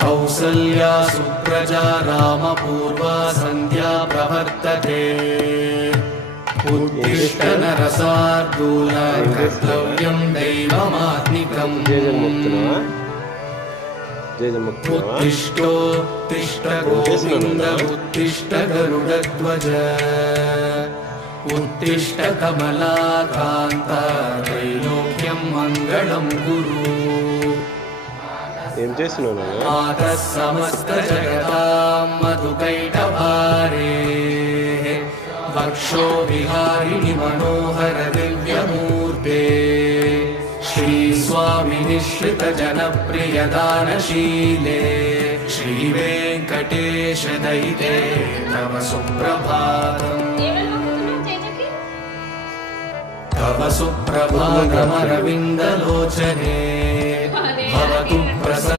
कौसल्या सुप्रजा रामपूर्वा सन्ध्या प्रवर्तते उत्तिष्ठ नरसार्दूल कर्तव्यं दैवमात्मिकम् उत्तिष्ठोत्तिष्ठ गोविन्द उत्तिष्ठ गरुडध्वज उत्तिष्ठ कमलाकान्त त्रैलोक्यं मङ्गलं कुरु मातः समस्त जगतां मधुकैटभारे वक्षो विहारिणि मनोहर दिव्यमूर्ते श्रीस्वामि निःश्रित जनप्रिय दानशीले श्रीवेङ्कटेश दयिते तव सुप्रभातम् तव सुप्रभातमरविन्दलोचने भवतु प्रसन्न